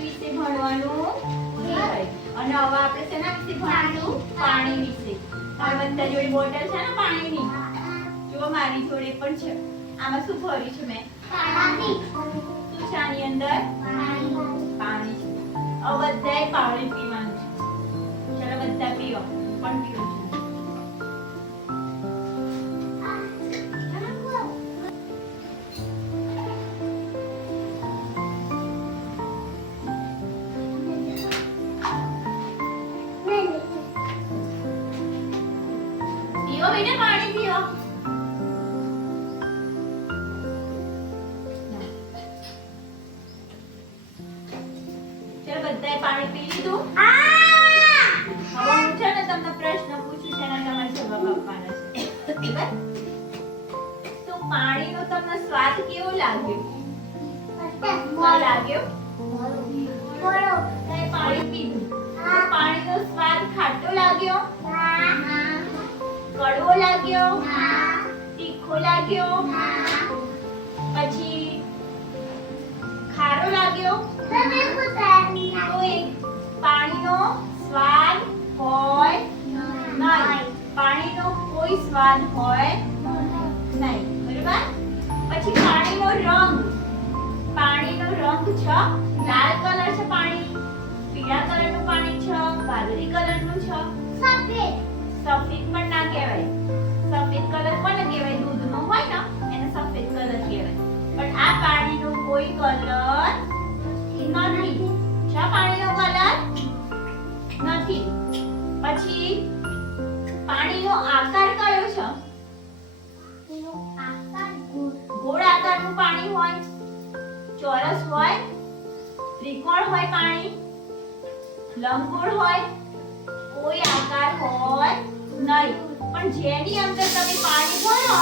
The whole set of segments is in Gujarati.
વિશે ભણવાનું અને હવે આપણે શેના વિશે ભણવાનું પાણી વિશે મારા બધા જોડે બોટલ છે ને પાણીની? જો મારી જોડે પણ છે. આમાં શું ભર્યું છે મેં? શું છે આની અંદર? પાણી. છે. હવે બધાય પાણી પીવાનું છે. ચલો બધા પીઓ. બેટા પાણી પીઓ ચલો બધાએ પાણી પી લીધું. હવે હું છે ને તમને પ્રશ્ન પૂછું છે અને તમારે જવાબ આપવાનો છે? તો પાણીનો તમને સ્વાદ કેવો લાગ્યો? લાગ્યો? તીખો લાગ્યો? પછી ખારો લાગ્યો? તો એ પાણીનો સ્વાદ હોય નહીં. પાણીનો કોઈ સ્વાદ હોય નહીં. બરાબર? પછી પાણીનો રંગ. પાણીનો રંગ છે, લાલ કલર નથી. શા પાણીનો કલર? નથી. પછી પાણીનો આકાર કયો છે? ગોળ આકારનું પાણી હોય ચોરસ હોય ત્રિકોણ હોય પાણી લંબગોળ હોય કોઈ આકાર હોય નહીં. પણ જેની અંદર તમે પાણી ભરો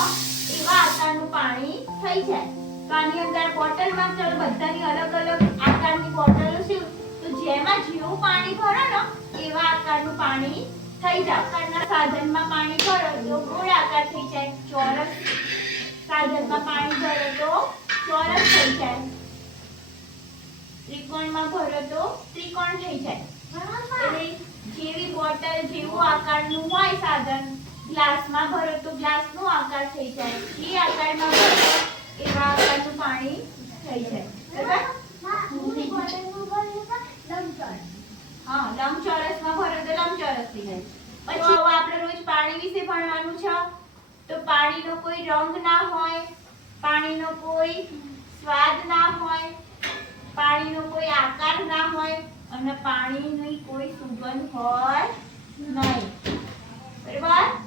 એવા આકારનું પાણી થઈ જાય. તો આની અંદર બોટલમાં ચલો બધાની અલગ અલગ આકારની બોટલો છે તો જેમાં જેવું પાણી ભરો ને એવા આકારનું પાણી થઈ જાય. આકારના સાધનમાં પાણી ભરો તો ગોળ આકાર થઈ જાય. ચોરસ સાધનમાં પાણી ભરો તો ચોરસ થઈ જાય. ત્રિકોણમાં ભરો તો ત્રિકોણ થઈ જાય. એટલે જેવી બોટલ જેવું આકારનું હોય સાધન ગ્લાસમાં ભરો તો ગ્લાસનો આકાર થઈ જાય. જે આકારમાં ભરો થઈ જાય. બરાબર? હા લંબચોરસમાં ભરો તો લંબચોરસ થઈ જાય. પછી હવે આપણે રોજ પાણી વિશે ભણવાનું છે. તો પાણીનો કોઈ રંગ ના હોય પાણીનો કોઈ સ્વાદ ના હોય પાણીનો કોઈ આકાર ના હોય અને પાણીની કોઈ સુગંધ હોય નહીં. બરાબર?